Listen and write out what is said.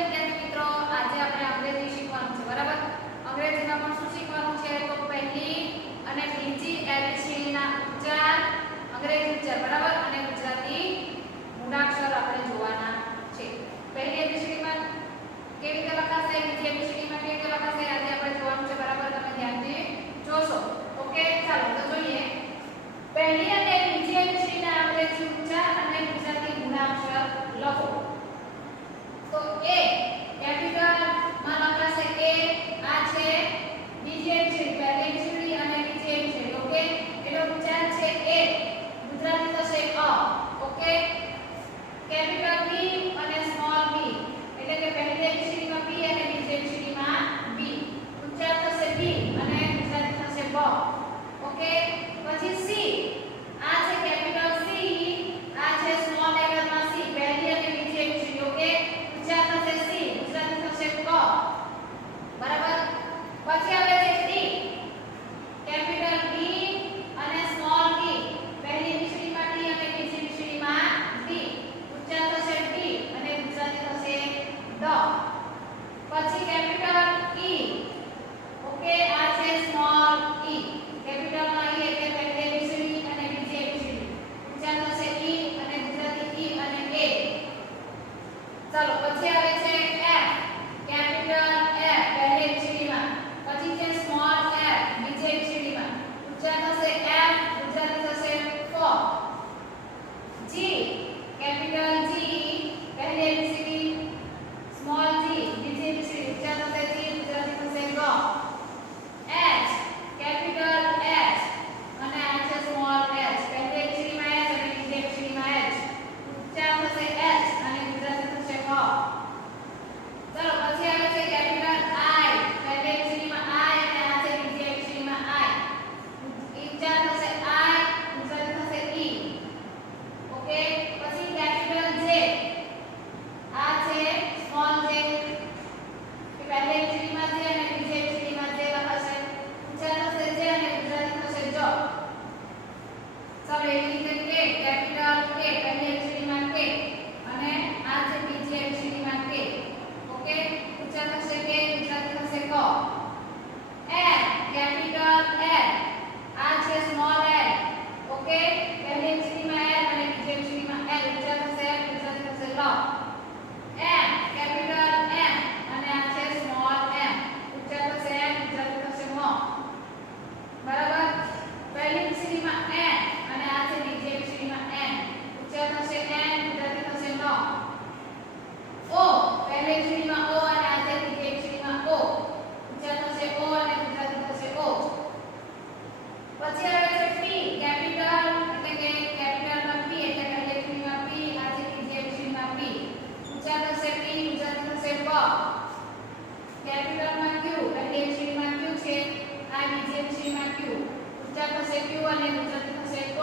વિદ્યાર્થી મિત્રો, આજે આપણે અંગ્રેજી શીખવાનું છે, બરાબર? અંગ્રેજીમાં પણ શું શીખવાનું છે? તો પહેલી અને બીજી એબીસીડી ના ઉચ્ચાર, અંગ્રેજી ઉચ્ચાર, બરાબર? અને ગુજરાતી મૂળાક્ષર આપણે જોવાના છે. પહેલી એબીસીડી માં કેવી રીતે લખાશે, બીજી એબીસીડી માં કેવી રીતે લખાશે, આજે આપણે જોવાનું છે, બરાબર? તમે ધ્યાનથી જોશો. ઓકે, ચાલો તો જોઈએ. પહેલી અને બીજી એબીસીડી ના અંગ્રેજી ઉચ્ચાર અને ગુજરાતી મૂળાક્ષર લખો. તો એ કેપિટલ માં લખાશે એ. આ છે બીજી એબીસીડી, પહેલી એબીસીડી અને બીજી એબીસીડી. ઓકે, એનો ઉચ્ચાર છે એ, ગુજરાતી થશે અ. ઓકે, કેપિટલ બી અને સ્મોલ બી, એટલે કે પહેલી એબીસીડી માં બી અને બીજી એબીસીડી માં બી. ઉચ્ચાર થશે બી અને ગુજરાતી થશે બ. ઓકે, પછી સી. આ છે કેપિટલ સી, આ છે સ્મોલ લેટર માં સી, પહેલી અને બીજી એબીસીડી. ઓકે, ઉચ્ચાર થશે સી, ગુજરાતી થશે ક. બરાબર? પછી આવે છે ડી. કેપિટલ ડી અને સ્મોલ ડી, પહેલી એબીસીડી માં ડી અને બીજી એબીસીડી માં ડી. ઉચ્ચાર થશે ડી અને ગુજરાતી થશે ડ. પછી કેપિટલ ઈ. ઓકે, આ છે સ્મોલ ઈ. કેપિટલ માં ઈ એટલે પહેલી એબીસીડી અને બીજી એબીસીડી. ઉચ્ચાર થશે ઈ અને ગુજરાતી ઈ અને એ. ચાલો, પછી આવે છે એફ. કેપિટલ એફ, પહેલી એબીસીડી માં. પછી છે સ્મોલ એફ, બીજી એબીસીડી માં. ઉચ્ચાર થશે એફ, ગુજરાતી થશે ફ. જી. કેપિટલ જી, પહેલી એબીસીડી, સ્મોલ જી, બીજી એબીસીડી. ઉચ્ચાર થશે જી, ગુજરાતી થશે ગ. એચ. કેપિટલ એચ અને આ છે સ્મોલ એચ, પહેલી એબીસીડી માં એચ અને બીજી એબીસીડી માં એચ. ઉચ્ચાર થશે એચ અને ગુજરાતી થશે હ. ચલો, પછી આવે છે કેપિટલ આઈ. પહેલી એબીસીડી માં આઈ અને આ છે બીજી એબીસીડી માં આઈ. ઉચ્ચાર થશે આઈ, ગુજરાતી થશે ઈ. ઓકે, પછી કેપિટલ જે. આ છે સ્મોલ જે, કે પહેલી એબીસીડી માં જે અને બીજી એબીસીડી માં જે લખાશે. ઉચ્ચાર થશે જે અને ગુજરાતી થશે જ. ચાલો, એવી રીતે કે. કેપિટલ કે, પહેલી એબીસીડી માં કે અને આ છે બીજી એબીસીડી માં કે. ઓકે, ઉચ્ચાર થશે કે, ગુજરાતી થશે ક. એલ. કેપિટલ એલ, આ છે સ્મોલ એલ. ઓકે, પહેલી એબીસીડી માં એલ અને બીજી એબીસીડી માં એલ. ઉચ્ચાર થશે એલ, ગુજરાતી થશે લ. એમ. કેપિટલ એમ અને આ છે સ્મોલ એમ. ઉચ્ચાર થશે એમ, ગુજરાતી થશે મ. બરાબર? પહેલી એબીસીડી માં એન અને આ છે બીજી એબીસીડી માં એન. ઉચ્ચાર થશે એન, ગુજરાતી થશે ન. ઓ. પહેલી એબીસીડી માં ઓ અને આ છે બીજી એબીસીડી માં ઓ. ઉચ્ચાર થશે ઓ અને ગુજરાતી થશે ઓ. પછી આવે છે પી. કેપિટલ એટલે કે કેપિટલ માં પી એટલે પહેલી એબીસીડી માં પી, આ છે બીજી એબીસીડી માં પી. ઉચ્ચાર થશે પી, ગુજરાતી થશે પ. કેપિટલ માં ક્યુ, પહેલી એબીસીડી માં ક્યુ છે, આ બીજી એબીસીડી માં ક્યુ. ઉચ્ચાર થશે ક્યુ અને ગુજરાતી થશે ક.